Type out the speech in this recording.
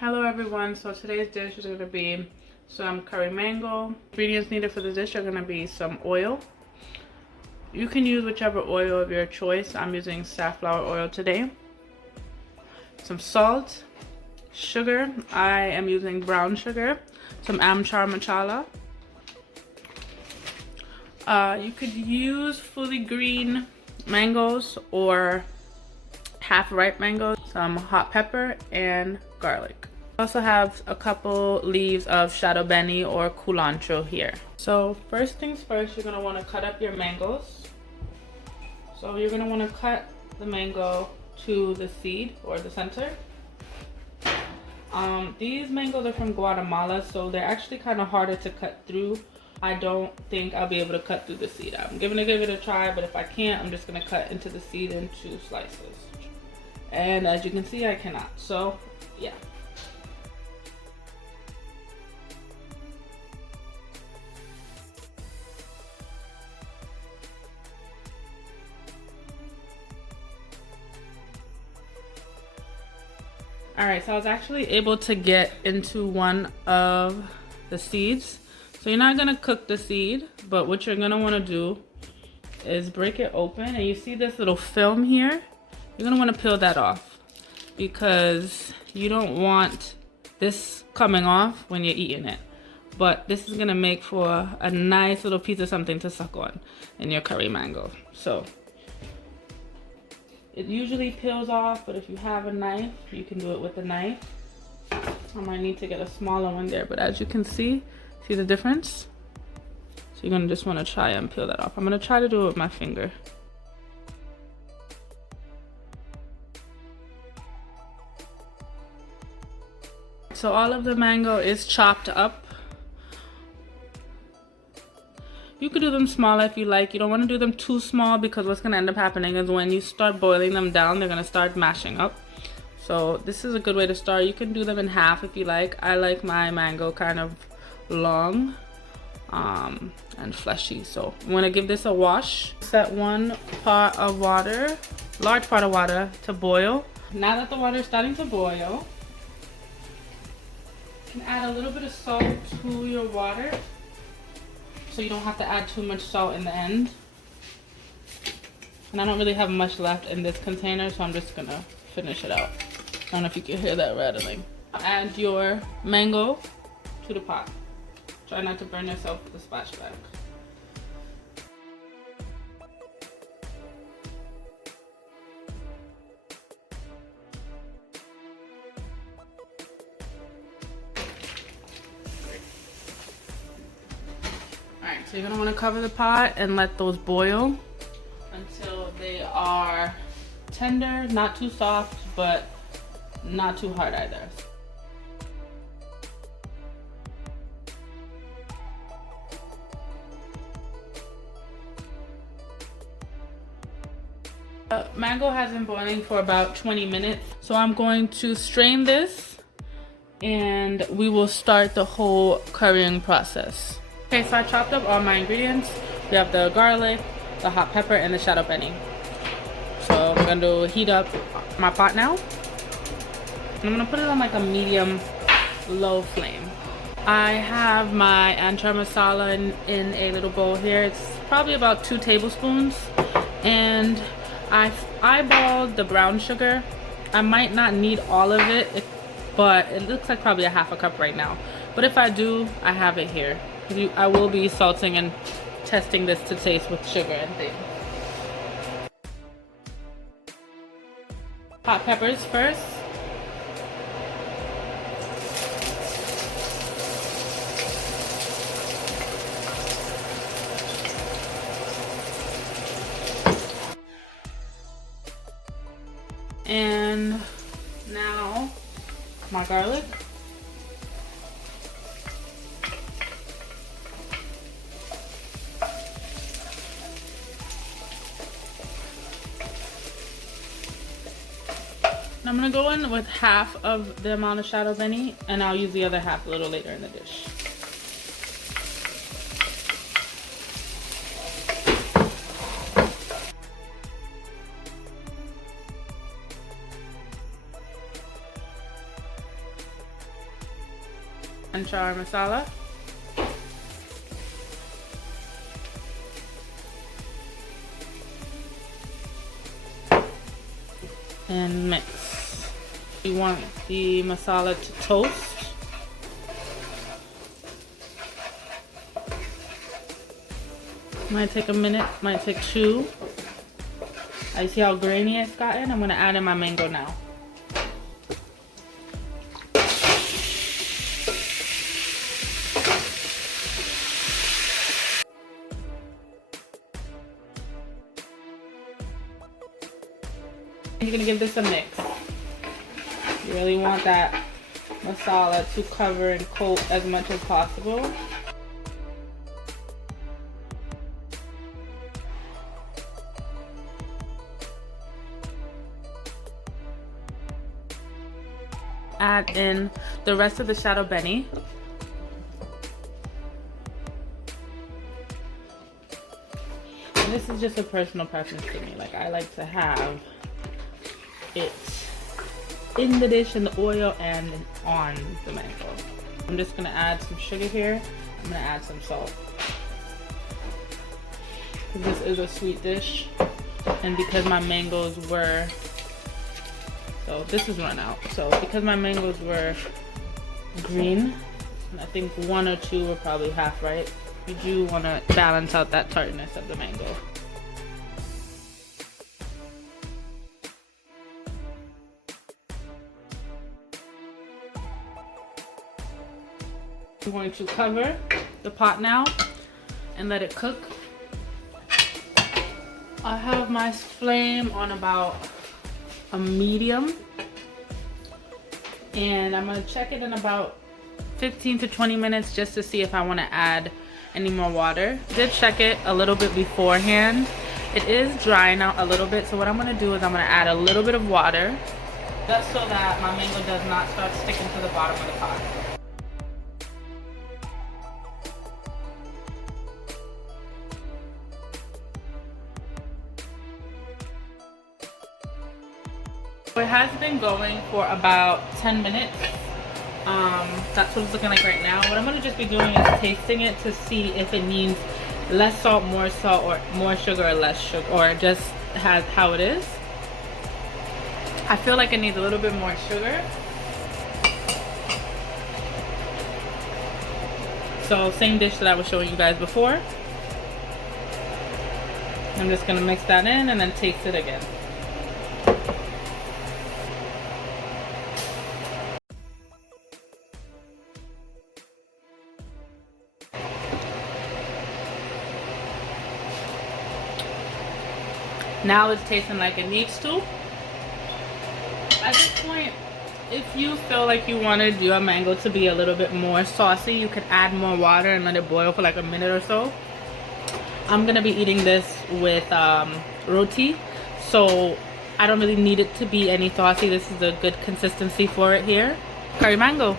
Hello everyone, so today's dish is going to be some curry mango. Ingredients needed for the dish are going to be some oil. You can use whichever oil of your choice. I'm using safflower oil today. Some salt, sugar. I am using brown sugar. Some Amchar Massala. You could use fully green mangoes or half ripe mangoes, some hot pepper, and garlic. I also have a couple leaves of shadow beni or culantro here. So first things first, you're gonna want to cut up your mangoes. So you're gonna want to cut the mango to the seed or the center. These mangoes are from Guatemala, so they're actually kind of harder to cut through. I don't think I'll be able to cut through the seed. I'm gonna give it a try, but if I can't, I'm just gonna cut into the seed into slices. And as you can see, I cannot. So yeah. Alright, so I was actually able to get into one of the seeds. So you're not gonna cook the seed, but what you're gonna wanna do is break it open, and you see this little film here? You're gonna wanna peel that off because you don't want this coming off when you're eating it. But this is gonna make for a nice little piece of something to suck on in your curry mango. So it usually peels off, but if you have a knife, you can do it with a knife. I might need to get a smaller one there, but as you can see the difference? So you're gonna just wanna try and peel that off. I'm gonna try to do it with my finger. So all of the mango is chopped up. You could do them smaller if you like. You don't want to do them too small because what's going to end up happening is when you start boiling them down, they're going to start mashing up. So this is a good way to start. You can do them in half if you like. I like my mango kind of long and fleshy. So I'm going to give this a wash. Set one pot of water, large pot of water to boil. Now that the water is starting to boil, you can add a little bit of salt to your water, so you don't have to add too much salt in the end. And I don't really have much left in this container, so I'm just gonna finish it out. I don't know if you can hear that rattling. Add your mango to the pot. Try not to burn yourself with the splashback. Alright, so you're going to want to cover the pot and let those boil until they are tender, not too soft, but not too hard either. Mango has been boiling for about 20 minutes, so I'm going to strain this and we will start the whole currying process. Okay, so I chopped up all my ingredients. We have the garlic, the hot pepper, and the shadow beni. So I'm going to heat up my pot now. And I'm going to put it on like a medium low flame. I have my Amchar Massala in a little bowl here. It's probably about 2 tablespoons. And I eyeballed the brown sugar. I might not need all of it, but it looks like probably a half a cup right now. But if I do, I have it here. I will be salting and testing this to taste with sugar and things. Hot peppers first. And now my garlic. I'm gonna go in with half of the amount of shadow beni, and I'll use the other half a little later in the dish. Amchar masala. And mix. You want the masala to toast. Might take a minute, might take two. I see how grainy it's gotten. I'm gonna add in my mango now. You're gonna give this a mix. You really want that masala to cover and coat as much as possible. Add in the rest of the shadow beni. And this is just a personal preference to me. Like, I like to have it in the dish, in the oil, and on the mango. I'm just gonna add some sugar here. I'm gonna add some salt. This is a sweet dish, and because my mangoes were, so this is run out. So because my mangoes were green, and I think one or two were probably half right, you do want to balance out that tartness of the mango. I'm going to cover the pot now and let it cook. I have my flame on about a medium, and I'm gonna check it in about 15 to 20 minutes just to see if I want to add any more water. I did check it a little bit beforehand. It is drying out a little bit, so what I'm gonna do is I'm gonna add a little bit of water just so that my mango does not start sticking to the bottom of the pot. It has been going for about 10 minutes. That's what it's looking like right now. What I'm gonna just be doing is tasting it to see if it needs less salt, or more sugar, or less sugar, or just has how it is. I feel like it needs a little bit more sugar. So same dish that I was showing you guys before. I'm just gonna mix that in and then taste it again. Now it's tasting like it needs to. At this point, if you feel like you wanted your mango to be a little bit more saucy, you can add more water and let it boil for like a minute or so. I'm gonna be eating this with roti, so I don't really need it to be any saucy. This is a good consistency for it here. Curry mango.